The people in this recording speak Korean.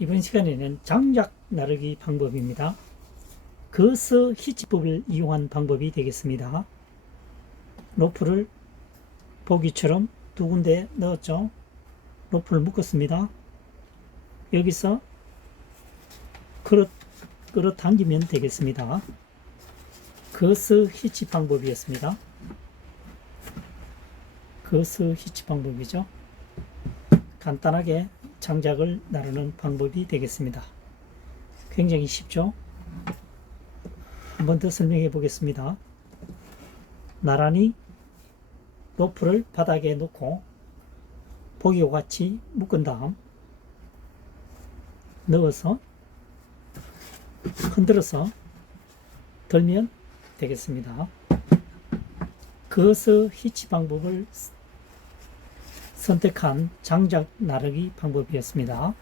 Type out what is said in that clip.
이번 시간에는 장작 나르기 방법입니다. 거스 히치법을 이용한 방법이 되겠습니다. 로프를 보기처럼 두 군데 넣었죠. 로프를 묶었습니다. 여기서 끌어당기면 되겠습니다. 거스 히치 방법이었습니다. 거스 히치 방법이죠. 간단하게 장작을 나르는 방법이 되겠습니다. 굉장히 쉽죠? 한 번 더 설명해 보겠습니다. 나란히 로프를 바닥에 놓고 보기와 같이 묶은 다음 넣어서 흔들어서 들면 되겠습니다. 거스 히치 방법을 선택한 장작 나르기 방법이었습니다.